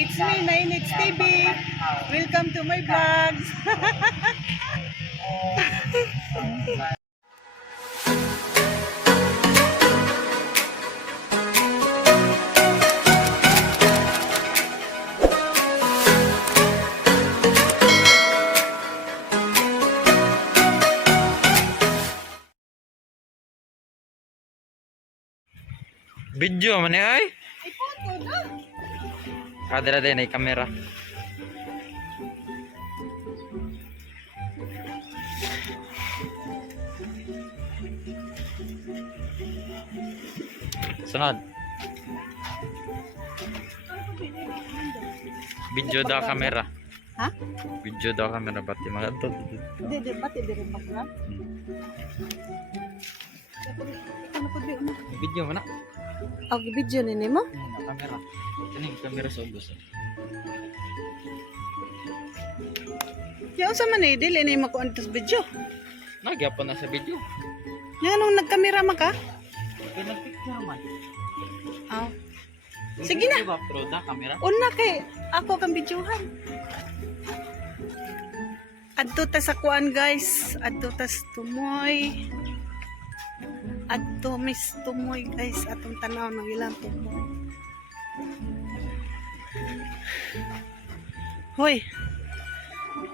It's me, Nainix TV. Welcome to my vlogs. Video man ay. Ay, photo na. Kadra din ay kamera. Sunod. Video daw kamera. Ha? Video daw kamera pati mga to. Hindi, pati di rin bakla. Ano po di mo? Video man na. Ang video ni mo? Kamera. Kani kamera sa ubos. Yung sa man eh, dili ni makuha nito sa video. Nagyapon na sa video. Nga nung nagkamera maka? Pinag-picture man. Ah. Sige na. Pero da kamera. Una kay ako kang videohan. Adto ta sa kuan guys, adto ta sa tumoy. Adto mis tumoy guys, atong tanaw ng ilang tumoy. Hoy.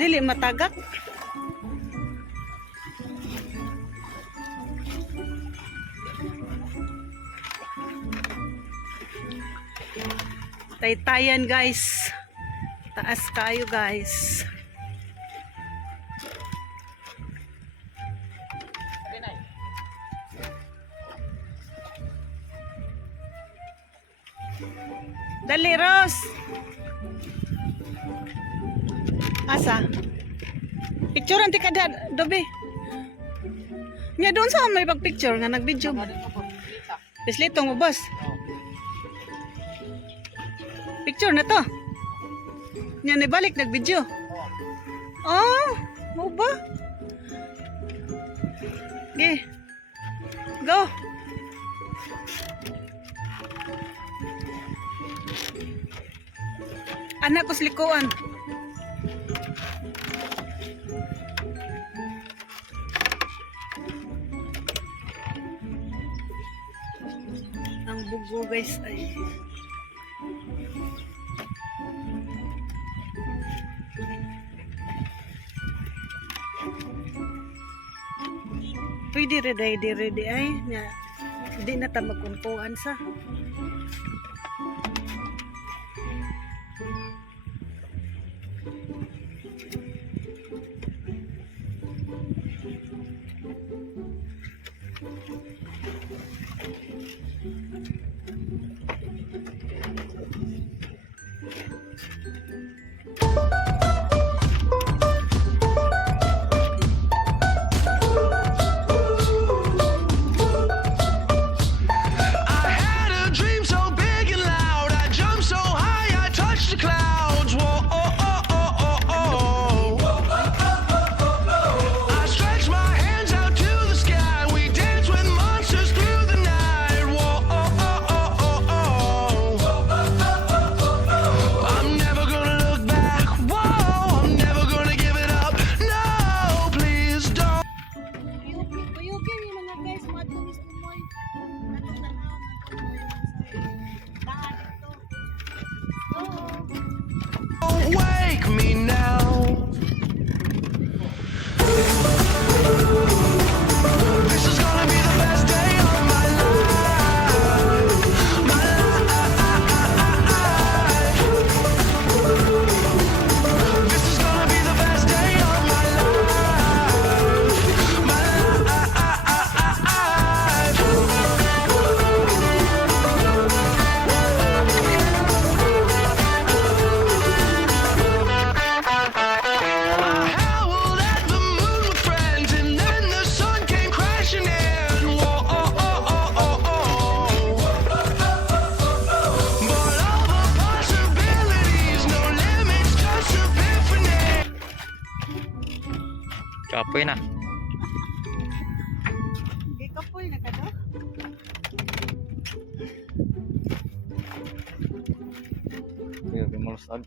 Dili matagak. Taytayan guys. Taas kayo guys. Dali Ros. Asa? Picture anti kada dobe. Nya doon sa may pag-picture nga nag-video mo. Bislito mo boss. Picture na to. Nya ni balik nag-video. Oh, mo ba? Okay. Go. Anak ko likuan. Ang bugo guys ay pwede ready ay nga di na ta magkunkuan sa wake me now. This is gonna be the best day of my life. My life. This is gonna be the best day of my life. My Kapoy na. di ka po na kado. Kaya mo mulusag.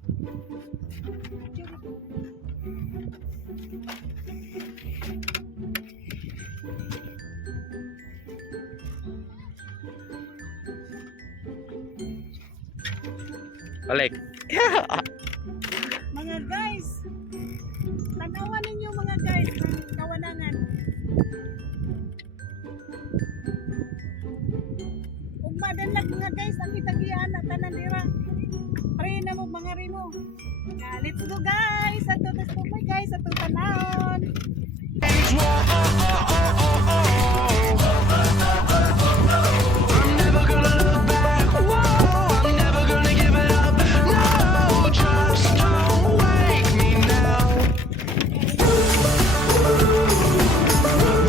Balik. Mga guys, tanawan ninyo mga guys ng kawanangan. Ug madanlag mga guys, ang itagian na tanan dira. Pray na mo mga rimo. Let's go guys, ato tas guys, ato tanawon. I'm never gonna look back. Whoa, I'm never gonna give it up. No, just don't wake me now.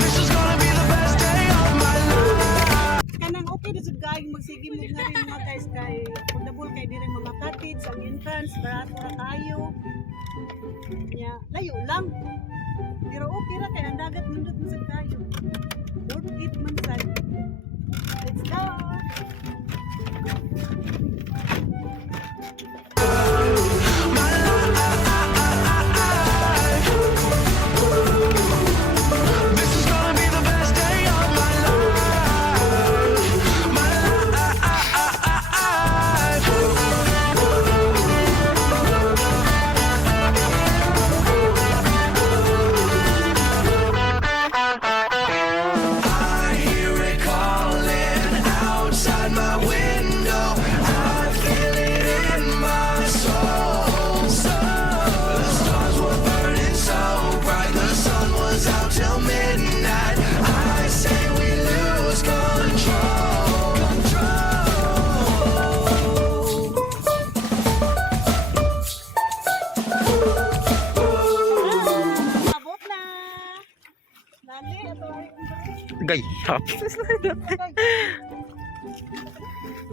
This is gonna be the best day of my life. Kanang okay na jud kaayong magsige mo nga rin mga guys kay affordable kay dire mga cottage ang entrance barato ra kayo. Ya, layo lang. Pero okay ra kay ang dagat nindot mo sa kayo. Worth it man sad. Let's go. This is gonna be the best day of my life. My life. I hear it calling outside my window. I feel it in my soul. The stars were burning so bright. The sun was out till midnight. I say we lose control. Abot na. Dali, ato ay Gay, hapit.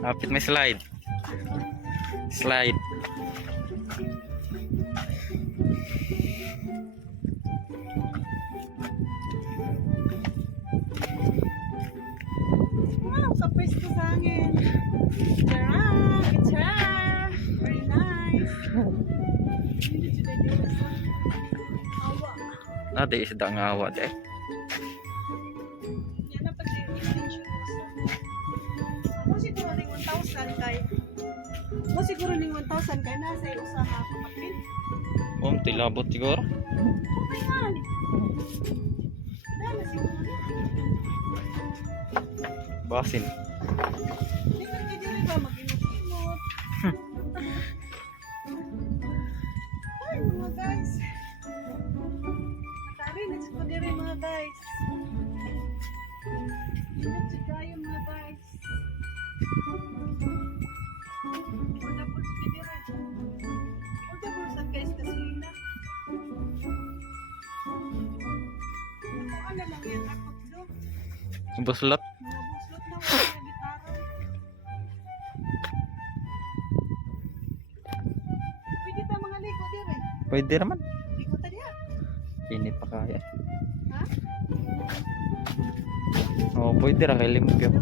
Hapit may slide. Slide. wow, surprise ko sa hangin. Tara, tara. Very nice. Hindi sila dito sa awa. Nade isda nga awa de. Yan na pag i-mention ko sa. Mo siguro ning 1,000 kay. Mo siguro ning 1,000 kay nasa usa ka kapatid. Tilabot siguro. Okay man. Dala siguro. Basin. Hindi ka dili ba mag-imot-imot. Ay mga guys. Matari na sa pagdiri mga guys. Ingat sa kayo mga guys. Portable sa pagdiri. Portable sa guys gasolina. Ano lang yan ako do? Buslot. Mga buslot na wala na gitara. Pwede pa mga ligo dire. Pwede naman. Ligo ta diha. Ini pa kaya. Ha? Oh, pwede ra kay limog yun.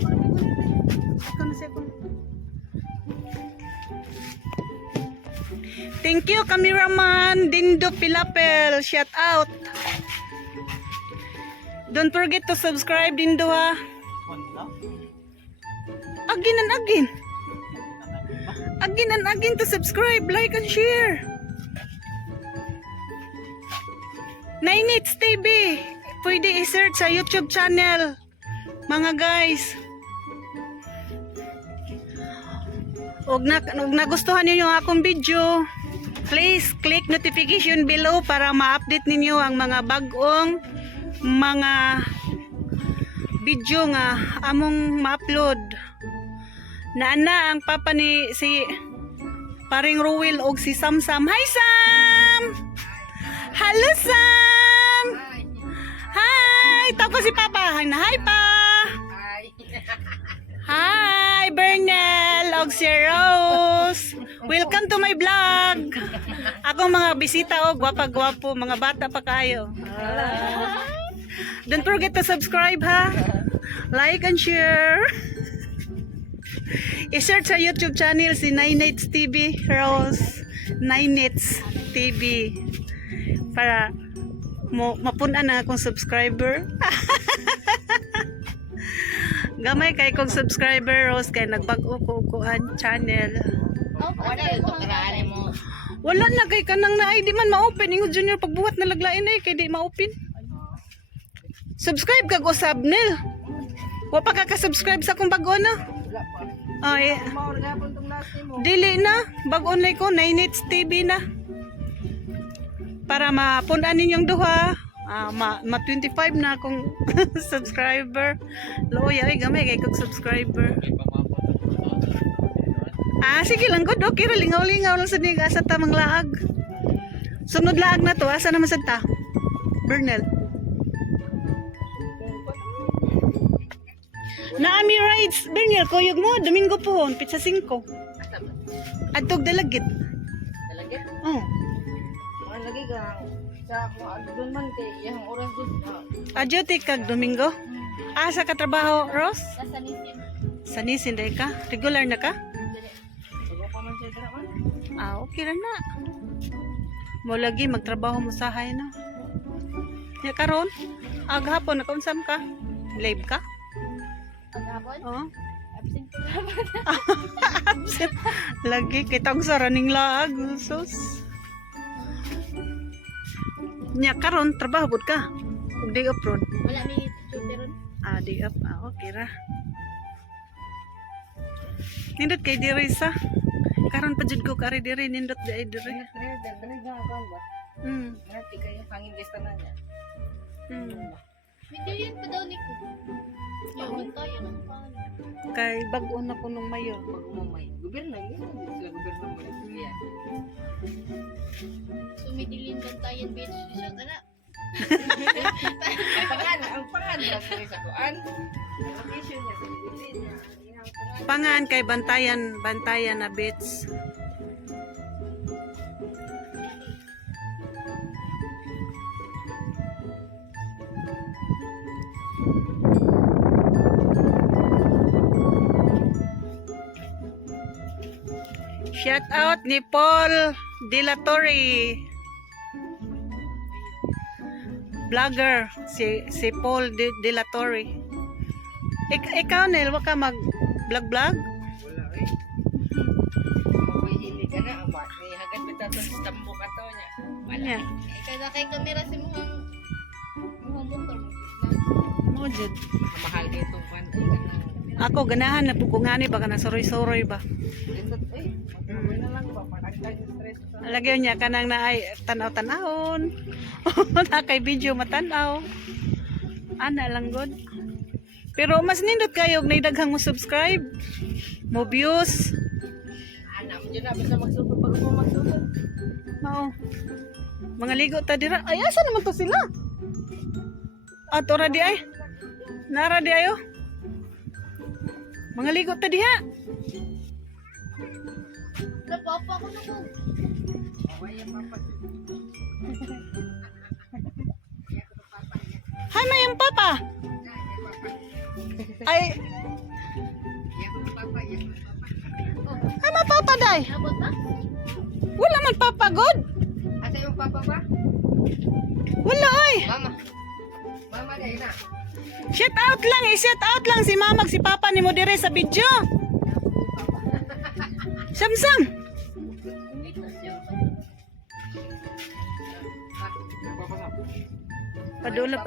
Thank you, cameraman Dindo Pilapel. Shout out. Don't forget to subscribe, Dindo, ha. Again and again. Again and again to subscribe, like, and share. Nainits TV. Pwede i-search sa YouTube channel. Mga guys. Ug nagustuhan niyo yung akong video, please click notification below para ma-update ninyo ang mga bagong mga video nga among ma-upload. Naana ang papa ni si Paring Ruel og si Samsam. Hi Sam! Hello Sam! Hi! Tawag ko si Papa. Hi pa! Hi Bernal og si Rose. Welcome to my vlog. Akong mga bisita og gwapa-gwapo, mga bata pa kayo. Don't forget to subscribe ha. Like and share. I-search sa YouTube channel si Nainits TV Rose. Ninets TV para mapunan na akong subscriber. Gamay kay kong subscriber Rose kay nagbag-uko-ukoan channel. Wala na kay kanang na ay di man ma-open ingo junior pagbuhat na laglain ay kay di ma-open. Subscribe kag usab nil. Wa pa ka subscribe sa akong bag-o na. Ay. Dili na bag-on na ko Ninets TV na. Para mapunan ninyong duha. Ma 25 na akong subscriber. Loya ay gamay kay kog subscriber. Sige lang good. Okay ra lingaw-lingaw lang sa niga sa tamang laag. Sunod laag na to asa naman sad ta? Bernal. Naami rides Bernal kuyog mo Domingo pohon pizza 5. Adtog dalagit. Dalagit? Oh. Mga lagi ka sa doon man kay yung oras doon. Adyo ti kag Domingo. Asa ka trabaho Rose? Sa nisin. Sa Nisin day ka? Regular na ka? Sugo pa man siya dira man. Okay ra na. Mo lagi magtrabaho mo sa hay na. Ya karon, aghapon nakaunsam ka? Live ka? Agapon? Oo. Absent ko na ba? Absent. Lagi kitang sa running laag, sus. Nya karon trabaho pud ka. Ug day off ron. Wala may tutor ron. Day off. Okay ra. Nindot kay diri sa. Karon pa jud ko kari diri nindot di ay diri. Dali nga ako ba? Ngati kayo pangin gesta na niya. Video yun pa daw ni ko. Yung tayo ng pangalan. Kay bag-o na ko nung mayor. Pag-umamay. Gobyerno yun. Sila gobyerno mo na siya. Sumidilin bantayan beach. Shout na. Ang pangan ba sa kuan? Location niya sa Sumidilin niya. Pangan kay bantayan na bits. Shout out ni Paul De La Torre. Vlogger si Paul De La Torre. Ikaw Nel, wa ka mag vlog? Wala eh. Mabuhay hindi ka na. May hagad bitato sa tambo ka to niya. Wala. Nya. Ikaw na kay kamera si muhang motor mo. Mo jud. Mahal kayo itong kwan. Ako ganahan na pugungani baka na soroy-soroy ba. Lindot eh. Magkawin na lang ba? Panagtay ng stress. Lagyan niya kanang na ay tanaw-tanahon. Na kay video matanaw. Ana lang god. Pero mas nindot kayo og naidaghang mo subscribe. Mo views. Anak mo dyan na. Basta magsugod pag mo magsugod. Mao. Mga ligo ta dira. Ay asa naman to sila? Ato ra di ay. Nara di ayo. Mga ligo ta diha. Napapa ko na ko. Away ang papa. Hay mayang papa. Ay, ay mapapa day. Abot ba? Wala man papa god. Asa yung papa ba? Wala ay. Mama. Mama na ina. Shout out lang, i-shout out lang si mama si papa ni mo dire sa video. Samsam. Padula.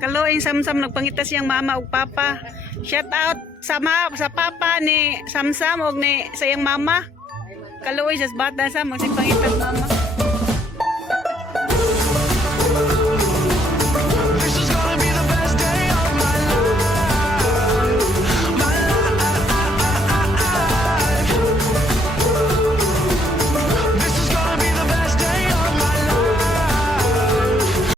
Kaloing Samsam nagpangita siyang mama ug papa. Shout out sa papa ni Samsam ug ni sa iyang mama. Kaloy sa bata sa magsipangita mama.